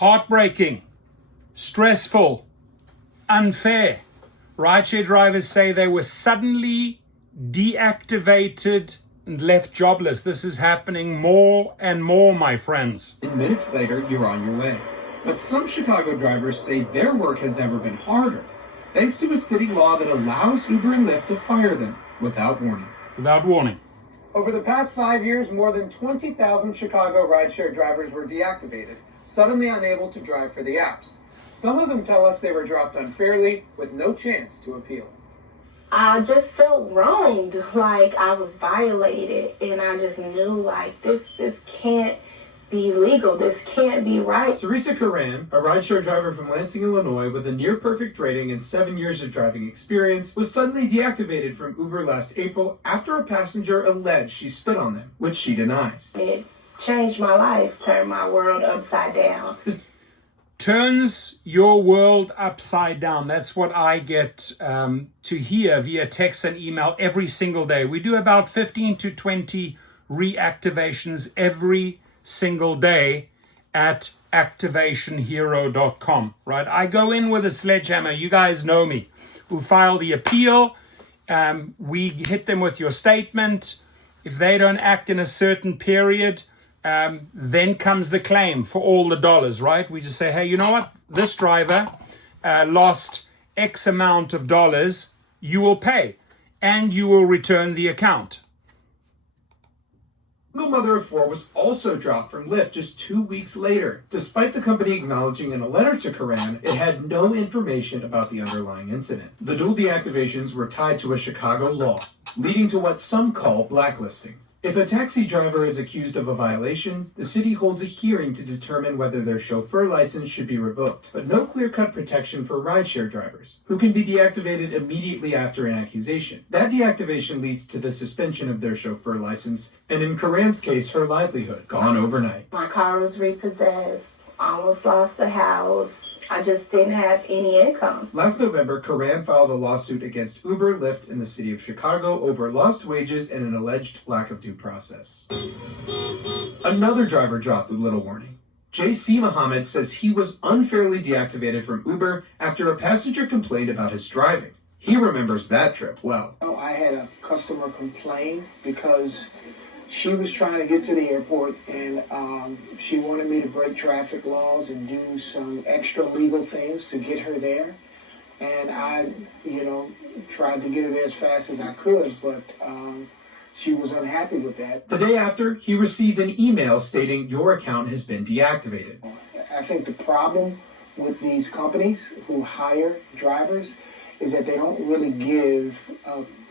heartbreaking, stressful, unfair. Rideshare drivers say they were suddenly deactivated and left jobless. This is happening more and more, my friends. And minutes later, you're on your way. But some Chicago drivers say their work has never been harder, thanks to a city law that allows Uber and Lyft to fire them without warning. Without warning. Over the past 5 years, more than 20,000 Chicago rideshare drivers were deactivated, suddenly unable to drive for the apps. Some of them tell us they were dropped unfairly with no chance to appeal. I just felt wronged, like I was violated, and I just knew like this can't be legal, this can't be right. Sarisa Karan, a rideshare driver from Lansing, Illinois, with a near-perfect rating and 7 years of driving experience, was suddenly deactivated from Uber last April after a passenger alleged she spit on them, which she denies. It changed my life, turned my world upside down. Turns your world upside down. That's what I get to hear via text and email every single day. We do about 15 to 20 reactivations every single day at activationhero.com, right? I go in with a sledgehammer. You guys know me. We file the appeal. We hit them with your statement. If they don't act in a certain period, then comes the claim for all the dollars, right? We just say, hey, you know what? This driver lost X amount of dollars. You will pay and you will return the account. The mother of four was also dropped from Lyft just 2 weeks later, despite the company acknowledging in a letter to Karan it had no information about the underlying incident. The dual deactivations were tied to a Chicago law, leading to what some call blacklisting. If a taxi driver is accused of a violation, the city holds a hearing to determine whether their chauffeur license should be revoked, but no clear-cut protection for rideshare drivers, who can be deactivated immediately after an accusation. That deactivation leads to the suspension of their chauffeur license, and in Karan's case, her livelihood, gone overnight. My car was repossessed, almost lost the house. I just didn't have any income. Last November, Karan filed a lawsuit against Uber, Lyft, and the city of Chicago over lost wages and an alleged lack of due process. Another driver dropped with little warning. J.C. Muhammad says he was unfairly deactivated from Uber after a passenger complained about his driving. He remembers that trip well. I had a customer complain because she was trying to get to the airport and she wanted me to break traffic laws and do some extra legal things to get her there. And I, tried to get her there as fast as I could, but she was unhappy with that. The day after, he received an email stating your account has been deactivated. I think the problem with these companies who hire drivers is that they don't really give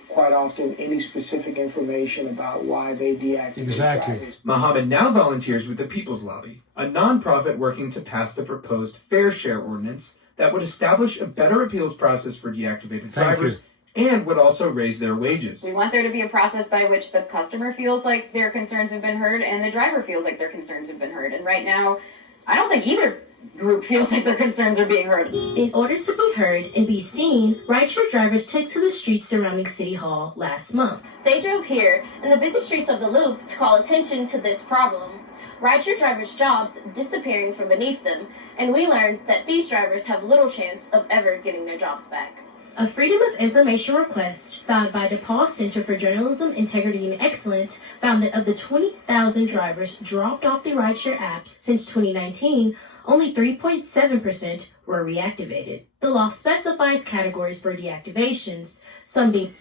quite often any specific information about why they deactivate drivers. Muhammad now volunteers with the People's Lobby, a nonprofit working to pass the proposed Fair Share ordinance that would establish a better appeals process for deactivated drivers and would also raise their wages. We want there to be a process by which the customer feels like their concerns have been heard and the driver feels like their concerns have been heard. And right now, I don't think either group feels like their concerns are being heard. In order to be heard and be seen, rideshare drivers took to the streets surrounding City Hall last month. They drove here in the busy streets of the Loop to call attention to this problem. Rideshare drivers' jobs disappearing from beneath them, and we learned that these drivers have little chance of ever getting their jobs back. A Freedom of Information request filed by DePaul Center for Journalism, Integrity, and Excellence found that of the 20,000 drivers dropped off the rideshare apps since 2019, only 3.7% were reactivated. The law specifies categories for deactivations, some being...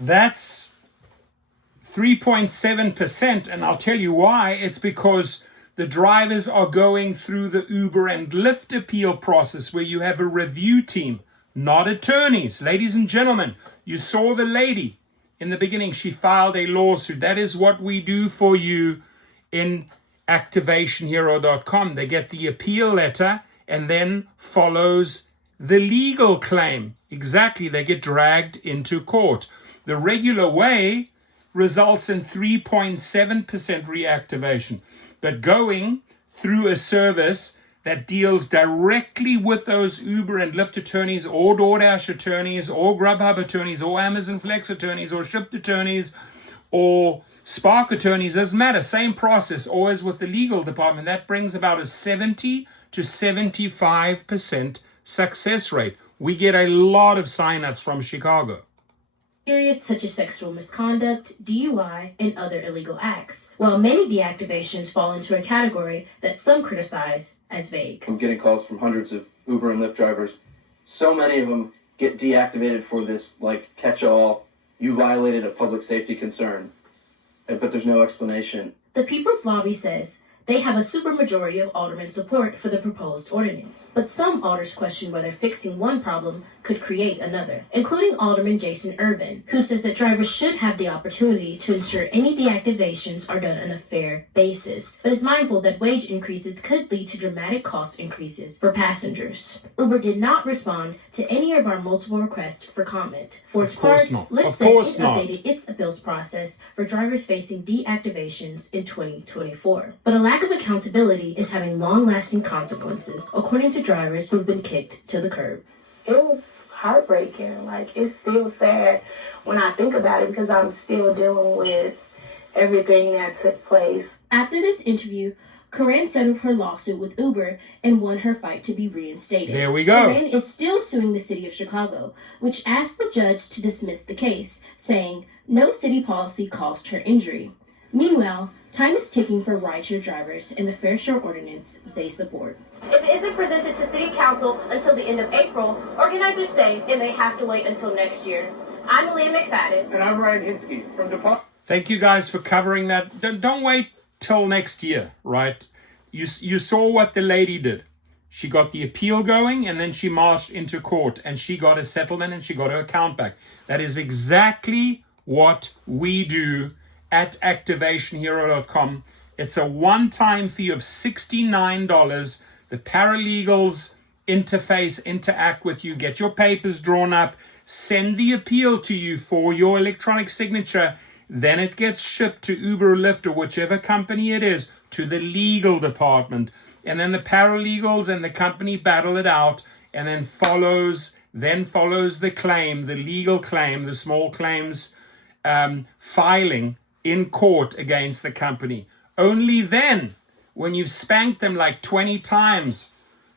That's 3.7%, and I'll tell you why. It's because the drivers are going through the Uber and Lyft appeal process where you have a review team, not attorneys. Ladies and gentlemen, you saw the lady in the beginning. She filed a lawsuit. That is what we do for you in activationhero.com. They get the appeal letter and then follows the legal claim. Exactly. They get dragged into court. The regular way results in 3.7% reactivation. But going through a service that deals directly with those Uber and Lyft attorneys or DoorDash attorneys or Grubhub attorneys or Amazon Flex attorneys or Shipt attorneys or Spark attorneys, doesn't matter, same process, always with the legal department. That brings about a 70 to 75% success rate. We get a lot of signups from Chicago. Areas such as sexual misconduct, DUI, and other illegal acts, while many deactivations fall into a category that some criticize as vague. I'm getting calls from hundreds of Uber and Lyft drivers. So many of them get deactivated for this, like, catch-all, you violated a public safety concern, but there's no explanation. The People's Lobby says they have a supermajority of aldermen support for the proposed ordinance, but some alders question whether fixing one problem could create another, including Alderman Jason Irvin, who says that drivers should have the opportunity to ensure any deactivations are done on a fair basis, but is mindful that wage increases could lead to dramatic cost increases for passengers. Uber did not respond to any of our multiple requests for comment. For its part, Lyft said it updated its appeals process for drivers facing deactivations in 2024. But a lack of accountability is having long-lasting consequences, according to drivers who've been kicked to the curb. It was heartbreaking. Like, it's still sad when I think about it because I'm still dealing with everything that took place. After this interview, Corinne settled her lawsuit with Uber and won her fight to be reinstated. There we go. Corinne is still suing the city of Chicago, which asked the judge to dismiss the case, saying no city policy caused her injury. Meanwhile, time is ticking for rideshare drivers and the Fair Share ordinance they support. If it isn't presented to City Council until the end of April, organizers say it may have to wait until next year. I'm Aaliyah McFadden. And I'm Ryan Hinsky from Department. Thank you guys for covering that. Don't wait till next year, right? You saw what the lady did. She got the appeal going and then she marched into court and she got a settlement and she got her account back. That is exactly what we do at activationhero.com. It's a one-time fee of $69. The paralegals interact with you, get your papers drawn up, send the appeal to you for your electronic signature. Then it gets shipped to Uber or Lyft or whichever company it is to the legal department. And then the paralegals and the company battle it out, and then follows the claim, the legal claim, the small claims filing in court against the company. Only then, when you've spanked them like 20 times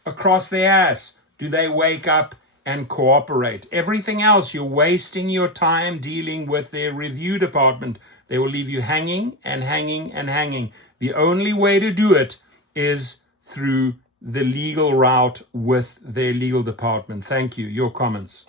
across their ass, do they wake up and cooperate. Everything else, you're wasting your time dealing with their review department. They will leave you hanging and hanging and hanging. The only way to do it is through the legal route with their legal department. Thank you. Your comments.